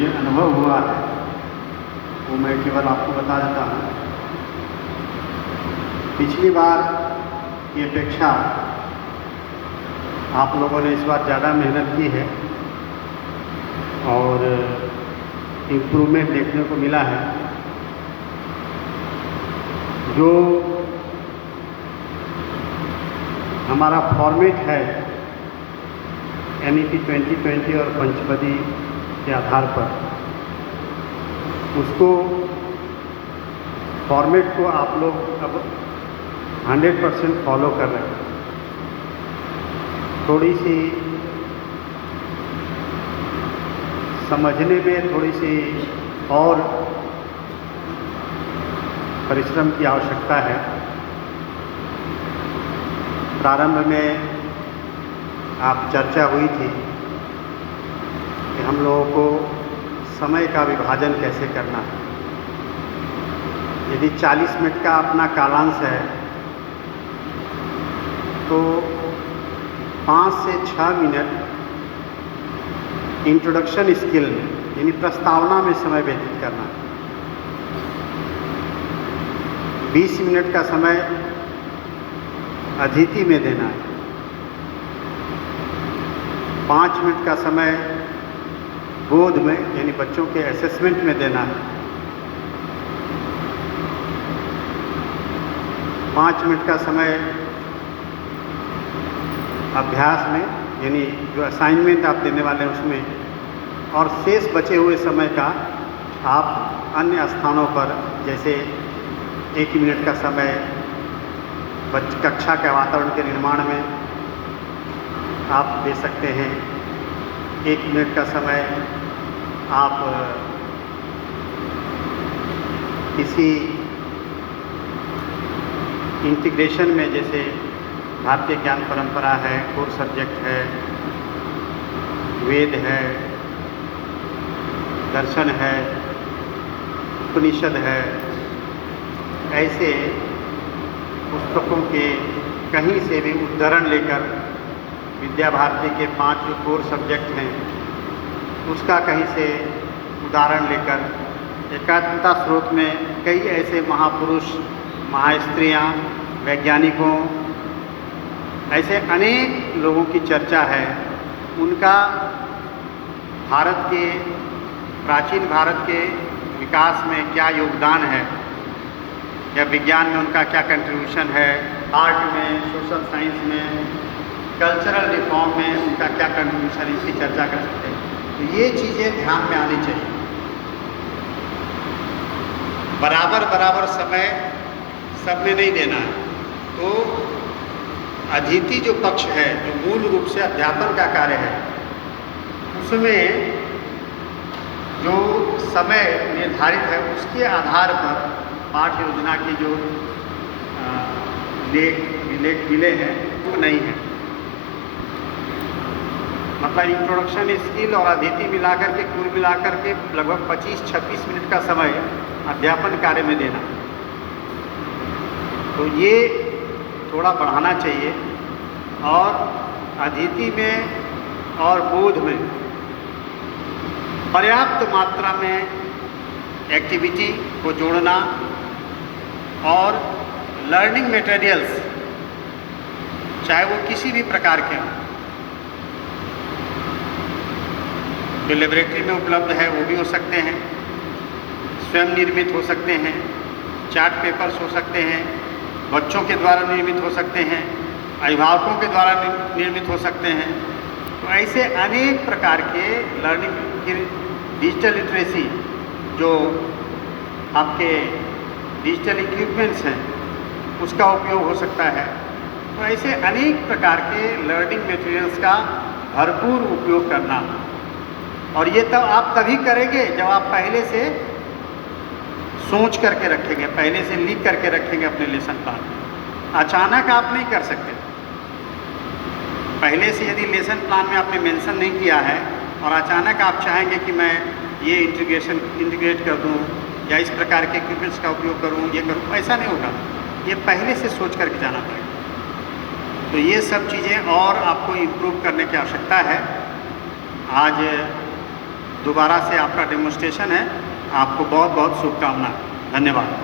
मुझे अनुभव हुआ है वो मैं केवल आपको बता देता हूँ। पिछली बार की अपेक्षा आप लोगों ने इस बार ज़्यादा मेहनत की है और इम्प्रूवमेंट देखने को मिला है। जो हमारा फॉर्मेट है NEP 2020 और पंचपदी के आधार पर, उसको फॉर्मेट को आप लोग अब 100% फॉलो कर रहे हैं। थोड़ी सी समझने में थोड़ी सी और परिश्रम की आवश्यकता है। प्रारंभ में आप चर्चा हुई थी कि हम लोगों को समय का विभाजन कैसे करना है। यदि 40 मिनट का अपना कालांश है तो 5 से 6 मिनट इंट्रोडक्शन स्किल में यानी प्रस्तावना में समय व्यतीत करना है। 20 मिनट का समय अतिथि में देना है। 5 मिनट का समय बोध में यानी बच्चों के असेसमेंट में देना है। 5 मिनट का समय अभ्यास में यानी जो असाइनमेंट आप देने वाले हैं उसमें, और शेष बचे हुए समय का आप अन्य स्थानों पर, जैसे 1 मिनट का समय कक्षा के वातावरण के निर्माण में आप दे सकते हैं। 1 मिनट का समय आप किसी इंटीग्रेशन में, जैसे भारतीय ज्ञान परंपरा है, कोर सब्जेक्ट है, वेद है, दर्शन है, उपनिषद है, ऐसे पुस्तकों के कहीं से भी उद्धरण लेकर विद्या भारती के 5 जो कोर सब्जेक्ट हैं उसका कहीं से उदाहरण लेकर, एकात्मता स्रोत में कई ऐसे महापुरुष, महास्त्रियाँ, वैज्ञानिकों, ऐसे अनेक लोगों की चर्चा है। उनका भारत के, प्राचीन भारत के विकास में क्या योगदान है, या विज्ञान में उनका क्या कंट्रीब्यूशन है, आर्ट में, सोशल साइंस में, कल्चरल रिफॉर्म में उनका क्या कंट्रीब्यूशन है, इसकी चर्चा कर सकते हैं। तो ये चीज़ें ध्यान में आनी चाहिए। बराबर बराबर समय सब में नहीं देना है। तो अतिथि जो पक्ष है, जो मूल रूप से अध्यापन का कार्य है, उसमें जो समय निर्धारित है उसके आधार पर पाठ्य योजना की जो लेख मिले हैं वो नहीं है। मतलब इंट्रोडक्शन स्किल और अतिथि मिलाकर के, कुल मिलाकर के लगभग 25-26 मिनट का समय अध्यापन कार्य में देना। तो ये थोड़ा बढ़ाना चाहिए, और अतिथि में और बोध में पर्याप्त मात्रा में एक्टिविटी को जोड़ना, और लर्निंग मटेरियल्स चाहे वो किसी भी प्रकार के हों, जो लेबोरेटरी में उपलब्ध है वो भी हो सकते हैं, स्वयं निर्मित हो सकते हैं, चार्ट पेपर्स हो सकते हैं, बच्चों के द्वारा निर्मित हो सकते हैं, अभिभावकों के द्वारा निर्मित हो सकते हैं। तो ऐसे अनेक प्रकार के लर्निंग की डिजिटल लिटरेसी, जो आपके डिजिटल इक्विपमेंट्स हैं उसका उपयोग हो सकता है। तो ऐसे अनेक प्रकार के लर्निंग मटेरियल्स का भरपूर उपयोग करना। और ये तब आप तभी करेंगे जब आप पहले से सोच करके रखेंगे, पहले से लिख करके रखेंगे अपने लेसन प्लान में। अचानक आप नहीं कर सकते। पहले से यदि लेसन प्लान में आपने मेंशन नहीं किया है और अचानक आप चाहेंगे कि मैं ये इंटीग्रेट कर दूँ या इस प्रकार के इक्विपमेंट्स का उपयोग करूँ, ये करूँ, ऐसा नहीं होगा। ये पहले से सोच करके जाना पड़ेगा। तो ये सब चीज़ें और आपको इम्प्रूव करने की आवश्यकता है। आज दोबारा से आपका डेमोन्स्ट्रेशन है। आपको बहुत बहुत शुभकामनाएं। धन्यवाद।